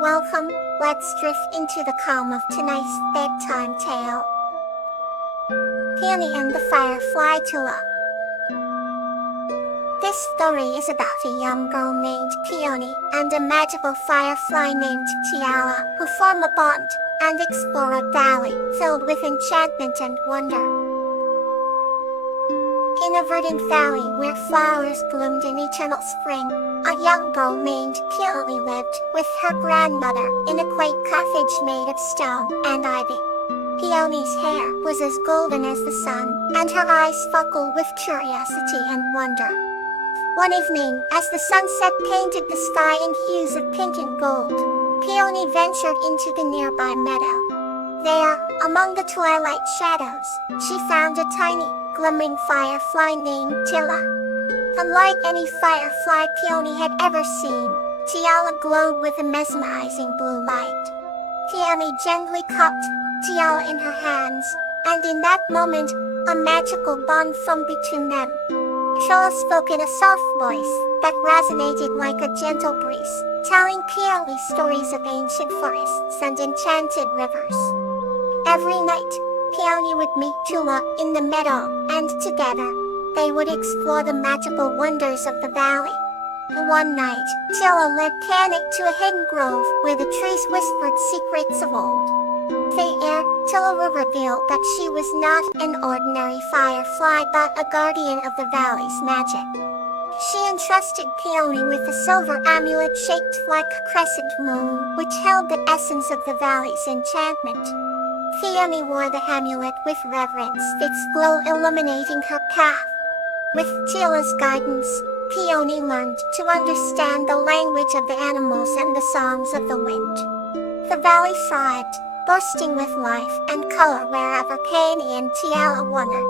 Welcome, let's drift into the calm of tonight's bedtime tale. Peony and the Firefly Tula. This story is about a young girl named Peony and a magical firefly named Tiala who form a bond and explore a valley filled with enchantment and wonder. In a verdant valley where flowers bloomed in eternal spring, a young girl named Peony lived with her grandmother in a quaint cottage made of stone and ivy. Peony's hair was as golden as the sun, and her eyes sparkled with curiosity and wonder. One evening, as the sunset painted the sky in hues of pink and gold, Peony ventured into the nearby meadow. There, among the twilight shadows, she found a tiny, glimmering firefly named Tila. Unlike any firefly Peony had ever seen, Tiala glowed with a mesmerizing blue light. Peony gently cupped Tiala in her hands, and in that moment, a magical bond formed between them. Tiala spoke in a soft voice that resonated like a gentle breeze, telling Peony stories of ancient forests and enchanted rivers. Every night, Peony would meet Tula in the meadow, and together, they would explore the magical wonders of the valley. One night, Tila led Peony to a hidden grove where the trees whispered secrets of old. There, Tila revealed that she was not an ordinary firefly but a guardian of the valley's magic. She entrusted Peony with a silver amulet shaped like a crescent moon, which held the essence of the valley's enchantment. Peony wore the amulet with reverence, its glow illuminating her path. With Tila's guidance, Peony learned to understand the language of the animals and the songs of the wind. The valley thrived, bursting with life and color wherever Peony and Tiala wandered.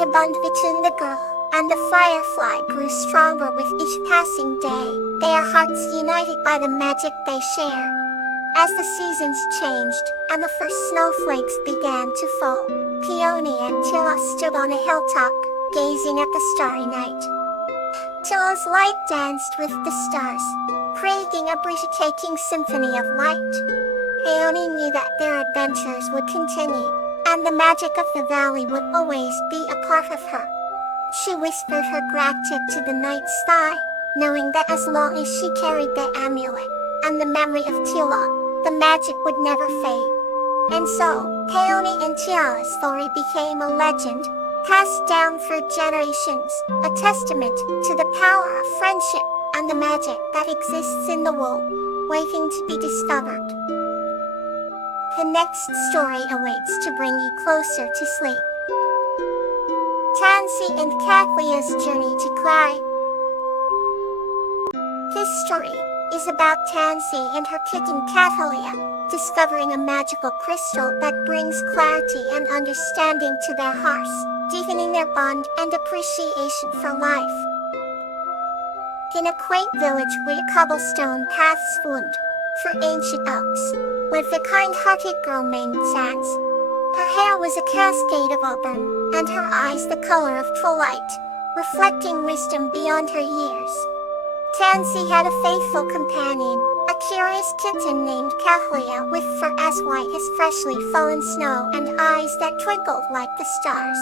A bond between the girl and the firefly grew stronger with each passing day, their hearts united by the magic they shared. As the seasons changed, and the first snowflakes began to fall, Peony and Tila stood on a hilltop, gazing at the starry night. Tila's light danced with the stars, creating a breathtaking symphony of light. Peony knew that their adventures would continue, and the magic of the valley would always be a part of her. She whispered her gratitude to the night sky, knowing that as long as she carried the amulet and the memory of Tila, the magic would never fade. And so, Peony and Tiala's story became a legend, passed down through generations, a testament to the power of friendship and the magic that exists in the world, waiting to be discovered. The next story awaits to bring you closer to sleep. Tansy and Kathleen's Journey to Clyde. This story is about Tansy and her kitten Catalia, discovering a magical crystal that brings clarity and understanding to their hearts, deepening their bond and appreciation for life. In a quaint village where cobblestone paths wound through ancient oaks, lived a kind-hearted girl named Sans. Her hair was a cascade of auburn, and her eyes the color of twilight, reflecting wisdom beyond her years. Tansy had a faithful companion, a curious kitten named Kathleen with fur as white as freshly fallen snow and eyes that twinkled like the stars.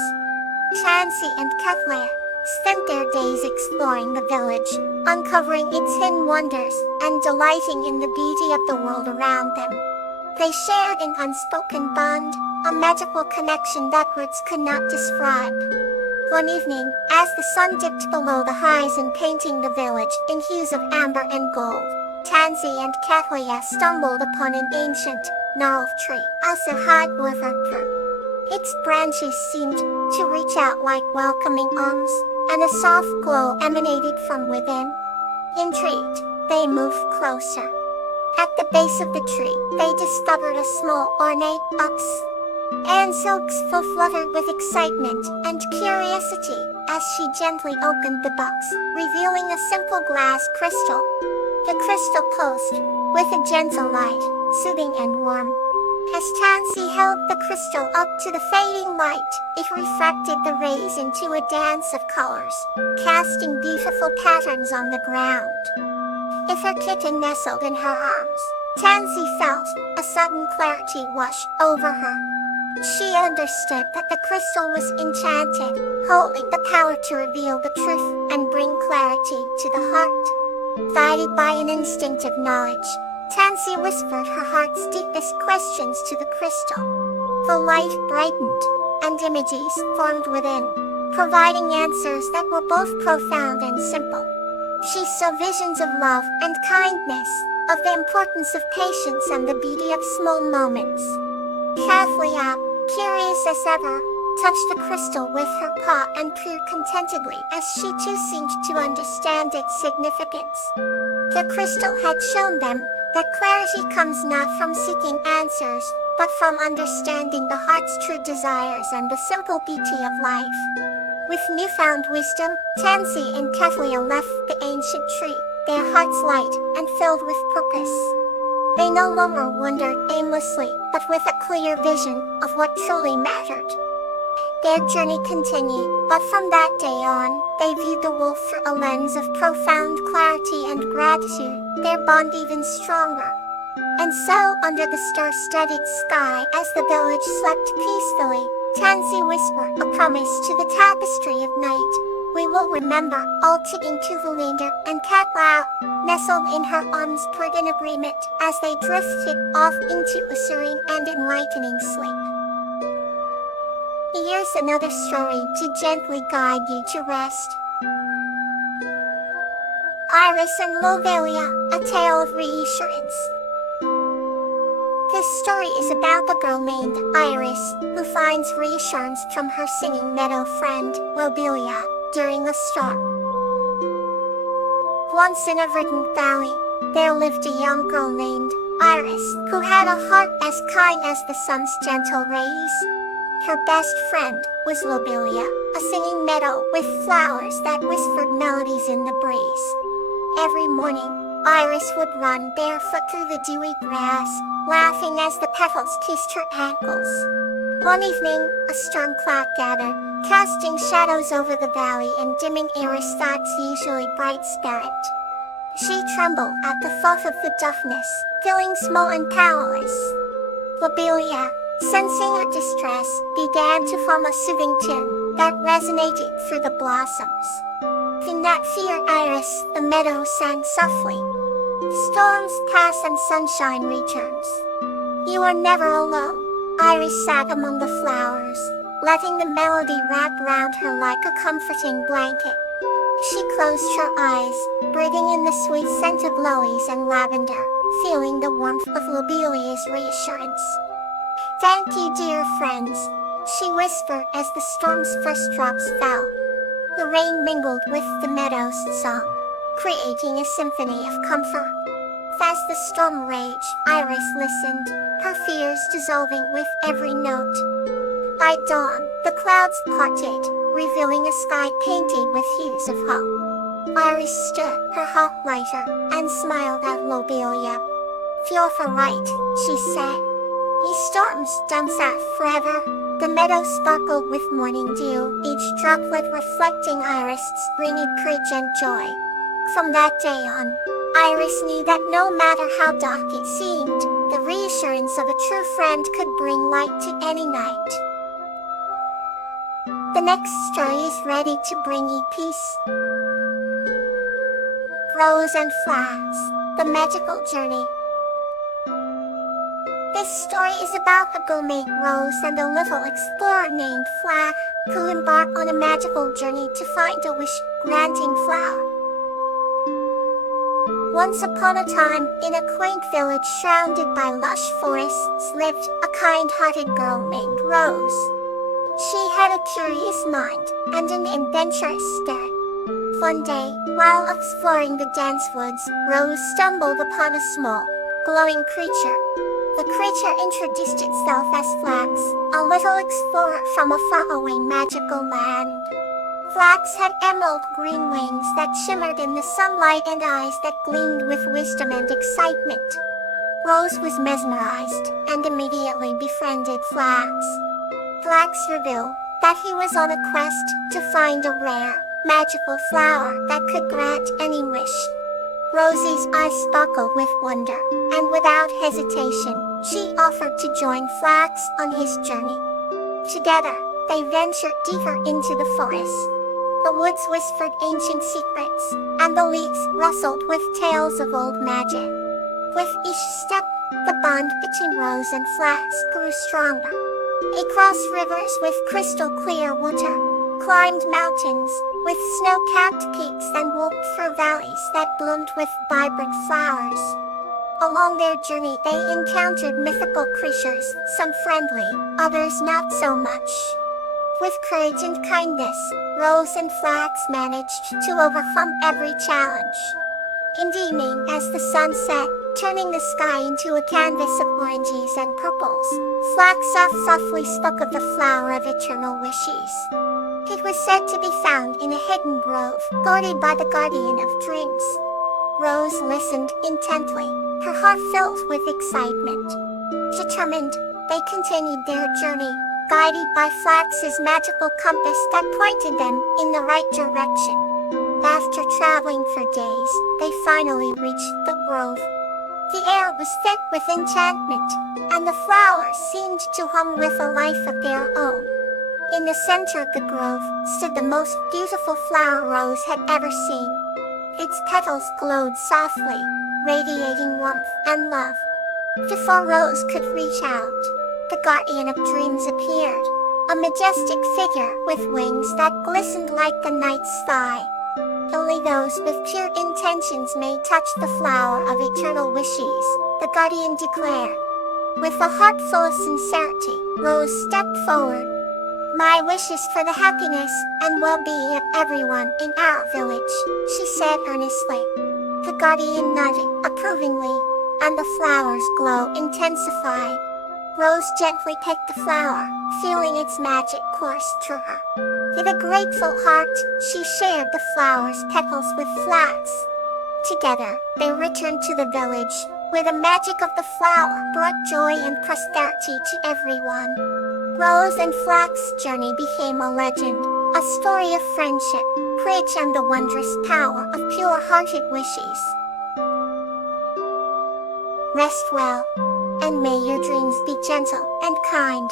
Tansy and Kathleen spent their days exploring the village, uncovering its hidden wonders and delighting in the beauty of the world around them. They shared an unspoken bond, a magical connection that words could not describe. One evening, as the sun dipped below the horizon painting the village in hues of amber and gold, Tansy and Kathleen stumbled upon an ancient, gnarled tree, also high with a fruit. Its branches seemed to reach out like welcoming arms, and a soft glow emanated from within. Intrigued, they moved closer. At the base of the tree, they discovered a small, ornate box. Anne's silks fluttered with excitement and curiosity as she gently opened the box, revealing a simple glass crystal. The crystal pulsed with a gentle light, soothing and warm. As Tansy held the crystal up to the fading light, it refracted the rays into a dance of colors, casting beautiful patterns on the ground. If her kitten nestled in her arms, Tansy felt a sudden clarity wash over her. She understood that the crystal was enchanted, holding the power to reveal the truth and bring clarity to the heart. Guided by an instinctive knowledge, Tansy whispered her heart's deepest questions to the crystal. The light brightened, and images formed within, providing answers that were both profound and simple. She saw visions of love and kindness, of the importance of patience and the beauty of small moments. Kathleen, curious as ever, touched the crystal with her paw and peered contentedly as she too seemed to understand its significance. The crystal had shown them that clarity comes not from seeking answers, but from understanding the heart's true desires and the simple beauty of life. With newfound wisdom, Tansy and Kathleen left the ancient tree, their hearts light and filled with purpose. They no longer wandered aimlessly, but with a clear vision of what truly mattered. Their journey continued, but from that day on, they viewed the wolf through a lens of profound clarity and gratitude, their bond even stronger. And so, under the star-studded sky, as the village slept peacefully, Tansy whispered a promise to the tapestry of night. We will remember, all ticking to Verlander and Cat-Lau, nestled in her arms purred in agreement as they drifted off into a serene and enlightening sleep. Here's another story to gently guide you to rest. Iris and Lobelia, a tale of reassurance. This story is about a girl named Iris, who finds reassurance from her singing meadow friend, Lobelia, during a storm. Once in a verdant valley, there lived a young girl named Iris, who had a heart as kind as the sun's gentle rays. Her best friend was Lobelia, a singing meadow with flowers that whispered melodies in the breeze. Every morning, Iris would run barefoot through the dewy grass, laughing as the petals kissed her ankles. One evening, a storm cloud gathered, casting shadows over the valley and dimming Iris' thoughts' usually bright spirit. She trembled at the thought of the darkness, feeling small and powerless. Lobelia, sensing her distress, began to hum a soothing tune that resonated through the blossoms. Do not fear, Iris, the meadow sang softly. Storms pass and sunshine returns. You are never alone. Iris sat among the flowers, letting the melody wrap round her like a comforting blanket. She closed her eyes, breathing in the sweet scent of lilies and lavender, feeling the warmth of Lobelia's reassurance. Thank you, dear friends, she whispered as the storm's first drops fell. The rain mingled with the meadow's song, creating a symphony of comfort. As the storm raged, Iris listened, her fears dissolving with every note. By dawn, the clouds parted, revealing a sky painted with hues of hope. Iris stood, her heart lighter, and smiled at Lobelia. Feel for right, she said. These storms don't last forever. The meadow sparkled with morning dew, each droplet reflecting Iris' springy courage and joy. From that day on, Iris knew that no matter how dark it seemed, the reassurance of a true friend could bring light to any night. The next story is ready to bring you peace. Rose and Flags, The Magical Journey. This story is about a girl named Rose and a little explorer named Flag, who embark on a magical journey to find a wish-granting flower. Once upon a time, in a quaint village surrounded by lush forests lived a kind-hearted girl named Rose. She had a curious mind and an adventurous spirit. One day, while exploring the dense woods, Rose stumbled upon a small, glowing creature. The creature introduced itself as Flax, a little explorer from a faraway magical land. Flax had emerald green wings that shimmered in the sunlight and eyes that gleamed with wisdom and excitement. Rose was mesmerized and immediately befriended Flax. Flax revealed that he was on a quest to find a rare, magical flower that could grant any wish. Rosie's eyes sparkled with wonder, and without hesitation, she offered to join Flax on his journey. Together, they ventured deeper into the forest. The woods whispered ancient secrets, and the leaves rustled with tales of old magic. With each step, the bond between Rose and Flax grew stronger. They crossed rivers with crystal clear water, climbed mountains with snow-capped peaks, and walked through valleys that bloomed with vibrant flowers. Along their journey they encountered mythical creatures, some friendly, others not so much. With courage and kindness, Rose and Flax managed to overcome every challenge. In the evening, as the sun set, turning the sky into a canvas of oranges and purples, Flax softly spoke of the flower of eternal wishes. It was said to be found in a hidden grove, guarded by the guardian of dreams. Rose listened intently, her heart filled with excitement. Determined, they continued their journey, guided by Flax's magical compass that pointed them in the right direction. After traveling for days, they finally reached the grove. The air was thick with enchantment, and the flowers seemed to hum with a life of their own. In the center of the grove stood the most beautiful flower Rose had ever seen. Its petals glowed softly, radiating warmth and love. Before Rose could reach out, the guardian of dreams appeared, a majestic figure with wings that glistened like the night sky. Only those with pure intentions may touch the flower of eternal wishes, the guardian declared. With a heart full of sincerity, Rose stepped forward. My wish is for the happiness and well-being of everyone in our village, she said earnestly. The guardian nodded approvingly, and the flower's glow intensified. Rose gently picked the flower, feeling its magic course through her. With a grateful heart, she shared the flower's petals with Flax. Together, they returned to the village, where the magic of the flower brought joy and prosperity to everyone. Rose and Flax's journey became a legend, a story of friendship, courage, and the wondrous power of pure-hearted wishes. Rest well, and may your dreams be gentle and kind.